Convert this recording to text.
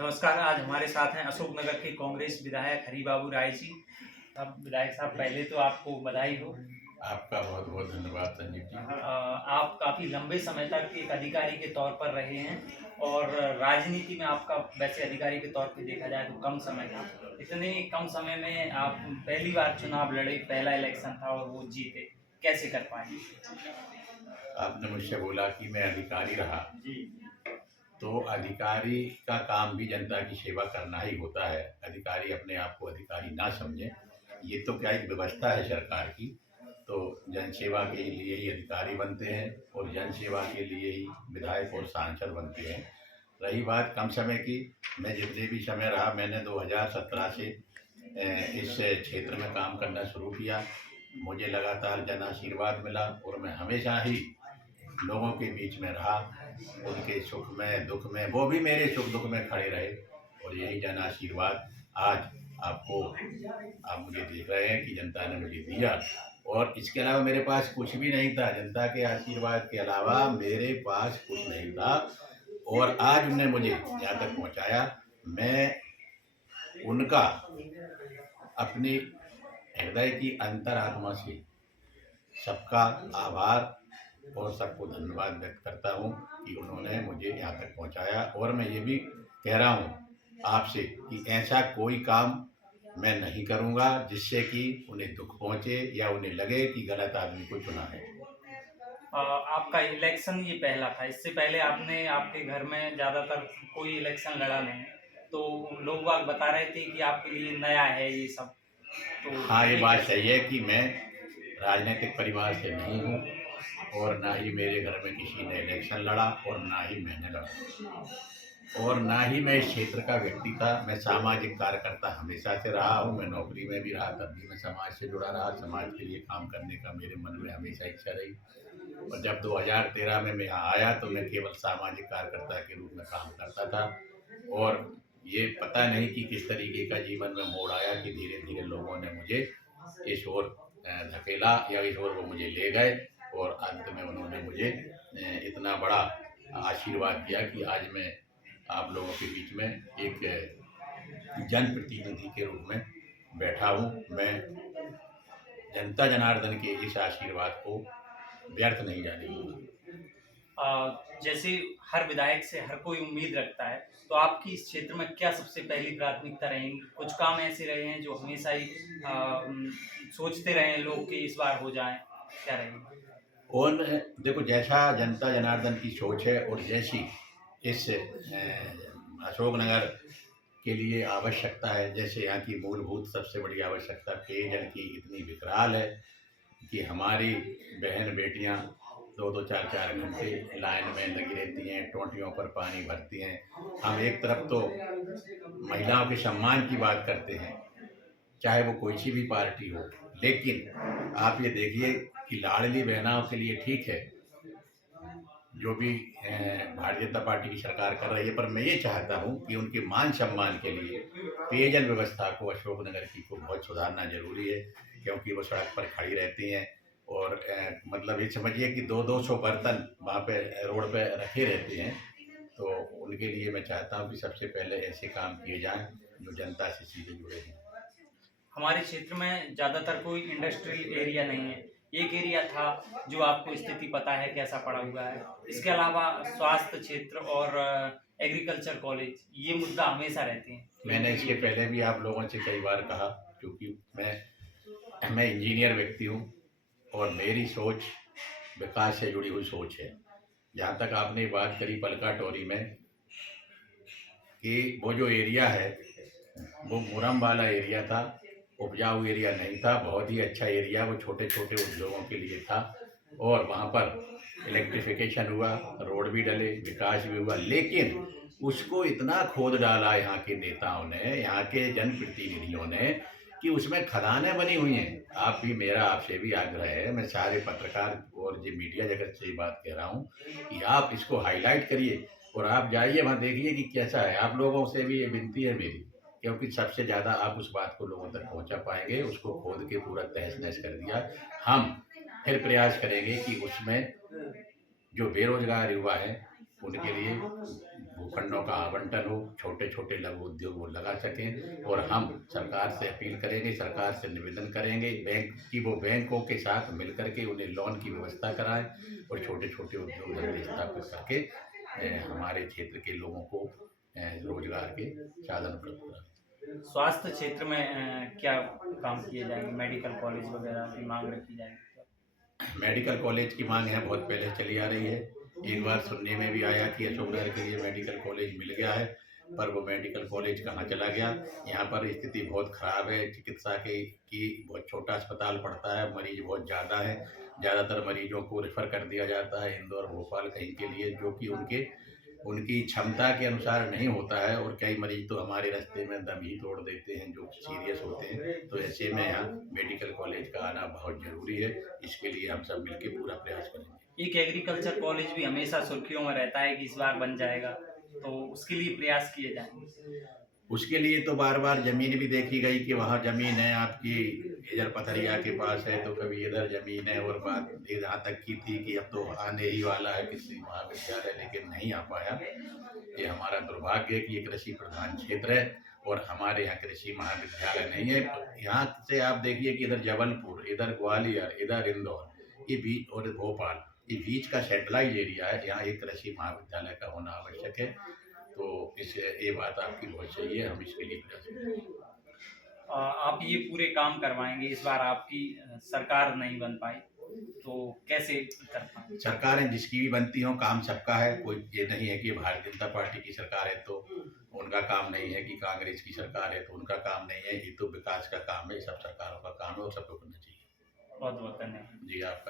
नमस्कार। आज हमारे साथ हैं अशोकनगर के कांग्रेस विधायक हरिबाबू राय जी। अब विधायक साहब, पहले तो आपको बधाई हो। आपका बहुत बहुत धन्यवाद संजीव जी। आप काफ़ी लंबे समय तक एक अधिकारी के तौर पर रहे हैं और राजनीति में आपका वैसे अधिकारी के तौर पे देखा जाए तो कम समय था। इतने कम समय में आप पहली बार चुनाव लड़े, पहला इलेक्शन था और वो जीते, कैसे कर पाए? आपने मुझसे बोला कि मैं अधिकारी रहा, जी। तो अधिकारी का काम भी जनता की सेवा करना ही होता है। अधिकारी अपने आप को अधिकारी ना समझे, ये तो क्या एक व्यवस्था है सरकार की। तो जन सेवा के लिए ही अधिकारी बनते हैं और जन सेवा के लिए ही विधायक और सांसद बनते हैं। रही बात कम समय की, मैं जितने भी समय रहा, मैंने 2017 से इस क्षेत्र में काम करना शुरू किया। मुझे लगातार जन आशीर्वाद मिला और मैं हमेशा ही लोगों के बीच में रहा। उनके सुख में दुख में वो भी मेरे सुख दुख में खड़े रहे और यही जन आशीर्वाद आज आपको आप मुझे देख रहे हैं कि जनता ने मुझे दिया। और इसके अलावा मेरे पास कुछ भी नहीं था, जनता के आशीर्वाद के अलावा मेरे पास कुछ नहीं था और आज उन्होंने मुझे यहाँ तक पहुँचाया। मैं उनका अपनी हृदय की अंतरात्मा से सबका आभार और सबको धन्यवाद व्यक्त करता हूँ कि उन्होंने मुझे यहाँ तक पहुँचाया। और मैं ये भी कह रहा हूँ आपसे कि ऐसा कोई काम मैं नहीं करूँगा जिससे कि उन्हें दुख पहुँचे या उन्हें लगे कि गलत आदमी को चुना है। आपका इलेक्शन ये पहला था, इससे पहले आपने आपके घर में ज़्यादातर कोई इलेक्शन लड़ा नहीं, तो लोग बाग बता रहे थे कि आपके लिए नया है ये सब। तो हाँ, ये ये बात कैसे? सही है कि मैं राजनीतिक परिवार से नहीं हूँ और ना ही मेरे घर में किसी ने इलेक्शन लड़ा और ना ही मैंने लड़ा और ना ही मैं इस क्षेत्र का व्यक्ति था। मैं सामाजिक कार्यकर्ता हमेशा से रहा हूँ। मैं नौकरी में भी रहा, तब भी मैं समाज से जुड़ा रहा। समाज के लिए काम करने का मेरे मन में हमेशा इच्छा रही और जब 2013 में मैं यहाँ आया तो मैं केवल सामाजिक कार्यकर्ता के रूप में काम करता था। और ये पता नहीं कि किस तरीके का जीवन में मोड़ आया कि धीरे धीरे लोगों ने मुझे इस ओर धकेला या इस ओर वो मुझे ले गए और अंत में उन्होंने मुझे इतना बड़ा आशीर्वाद दिया कि आज मैं आप लोगों के बीच में एक जनप्रतिनिधि के रूप में बैठा हूँ। मैं जनता जनार्दन के इस आशीर्वाद को व्यर्थ नहीं जाने दूंगा। जैसे हर विधायक से हर कोई उम्मीद रखता है, तो आपकी इस क्षेत्र में क्या सबसे पहली प्राथमिकता रहेंगी? कुछ काम ऐसे रहे हैं जो हमेशा ही सोचते रहे हैं लोग कि इस बार हो जाए, क्या रहेंगे? और देखो, जैसा जनता जनार्दन की सोच है और जैसी इस अशोकनगर के लिए आवश्यकता है, जैसे यहाँ की मूलभूत सबसे बड़ी आवश्यकता पेयजल की इतनी विकराल है कि हमारी बहन बेटियाँ दो दो चार चार घंटे लाइन में लगी रहती हैं, टोंटियों पर पानी भरती हैं। हम एक तरफ तो महिलाओं के सम्मान की बात करते हैं, चाहे वो कोई सी भी पार्टी हो, लेकिन आप ये देखिए कि लाडली बहनाओं के लिए ठीक है जो भी भारतीय जनता पार्टी की सरकार कर रही है, पर मैं ये चाहता हूँ कि उनके मान सम्मान के लिए पेयजल व्यवस्था को अशोकनगर की को बहुत सुधारना जरूरी है। क्योंकि वो सड़क पर खड़ी रहती हैं और मतलब ये समझिए कि 200 बर्तन वहाँ पे रोड पे रखे रहते हैं। तो उनके लिए मैं चाहता हूँ कि सबसे पहले ऐसे काम किए जाएं जो जनता से सीधे जुड़े हैं। हमारे क्षेत्र में ज़्यादातर कोई इंडस्ट्रियल एरिया नहीं है। एक एरिया था जो आपको स्थिति पता है कैसा पड़ा हुआ है। इसके अलावा स्वास्थ्य क्षेत्र और एग्रीकल्चर कॉलेज, ये मुद्दा हमेशा रहते हैं। मैंने इसके पहले भी आप लोगों से कई बार कहा, क्योंकि मैं इंजीनियर व्यक्ति हूँ और मेरी सोच विकास से जुड़ी हुई सोच है। जहाँ तक आपने बात करी पलका टोरी में कि वो जो एरिया है वो मुरम वाला एरिया था, उपजाऊ एरिया नहीं था। बहुत ही अच्छा एरिया, वो छोटे छोटे उद्योगों के लिए था और वहाँ पर इलेक्ट्रिफिकेशन हुआ, रोड भी डले, विकास भी हुआ। लेकिन उसको इतना खोद डाला यहाँ के नेताओं ने, यहाँ के जनप्रतिनिधियों ने, कि उसमें खदानें बनी हुई हैं। आप भी, मेरा आपसे भी आग्रह है, मैं सारे पत्रकार और जो मीडिया जगत से ये बात कह रहा हूँ कि आप इसको हाईलाइट करिए और आप जाइए वहाँ देखिए कि कैसा है। आप लोगों से भी ये विनती है मेरी, क्योंकि सबसे ज़्यादा आप उस बात को लोगों तक पहुंचा पाएंगे। उसको खोद के पूरा तहस नहस कर दिया। हम फिर प्रयास करेंगे कि उसमें जो बेरोजगार युवा हैं उनके लिए भूखंडों का आवंटन हो, छोटे छोटे लघु उद्योग वो लगा सकें। और हम सरकार से अपील करेंगे, सरकार से निवेदन करेंगे वो बैंकों के साथ मिलकर के उन्हें लोन की व्यवस्था कराएं और छोटे छोटे उद्योग धंधे स्थापित करके हमारे क्षेत्र के लोगों को रोजगार के साधन उपलब्ध कराएं। स्वास्थ्य क्षेत्र में क्या काम किए जाएंगे? मेडिकल कॉलेज वगैरह की मांग रखी जाएगी? मेडिकल कॉलेज की मांग यहाँ बहुत पहले चली आ रही है। एक बार सुनने में भी आया कि अशोकनगर के लिए मेडिकल कॉलेज मिल गया है, पर वो मेडिकल कॉलेज कहाँ चला गया। यहाँ पर स्थिति बहुत ख़राब है, चिकित्सा की बहुत छोटा अस्पताल पड़ता है, मरीज बहुत ज़्यादा है। ज़्यादातर मरीजों को रेफ़र कर दिया जाता है इंदौर भोपाल कहीं के लिए, जो कि उनकी क्षमता के अनुसार नहीं होता है। और कई मरीज तो हमारे रास्ते में दम ही तोड़ देते हैं जो सीरियस होते हैं। तो ऐसे में यहाँ मेडिकल कॉलेज का आना बहुत ज़रूरी है। इसके लिए हम सब मिलकर पूरा प्रयास करेंगे। एक एग्रीकल्चर कॉलेज भी हमेशा सुर्खियों में रहता है कि इस बार बन जाएगा, तो उसके लिए प्रयास किए जाएंगे? उसके लिए तो बार बार ज़मीन भी देखी गई कि वहाँ ज़मीन है आपकी, इधर पथरिया के पास है तो कभी इधर ज़मीन है। और बात यहाँ तक की थी कि अब तो आने ही वाला है कृषि महाविद्यालय, लेकिन नहीं आ पाया। ये हमारा दुर्भाग्य है कि ये कृषि प्रधान क्षेत्र है और हमारे यहाँ कृषि महाविद्यालय नहीं है। यहाँ से आप देखिए कि इधर जबलपुर, इधर ग्वालियर, इधर इंदौर, ये बीच और भोपाल, ये बीच का सेंट्रलाइज एरिया है। यहाँ एक कृषि महाविद्यालय का होना आवश्यक है। तो ये बात आपकी बहुत सही है, हम इसके लिए प्रयास करेंगे। आप ये पूरे काम करवाएंगे? इस बार आपकी सरकार नहीं बन पाई तो कैसे कर पाएंगे? सरकारें जिसकी भी बनती हों, काम सबका है। कोई ये नहीं है कि भारतीय जनता पार्टी की सरकार है तो उनका काम नहीं है, कि कांग्रेस की सरकार है तो उनका काम नहीं है। ये तो विकास का काम है, सब सरकारों का काम है और सबको करना चाहिए। बहुत बहुत धन्यवाद जी। आपका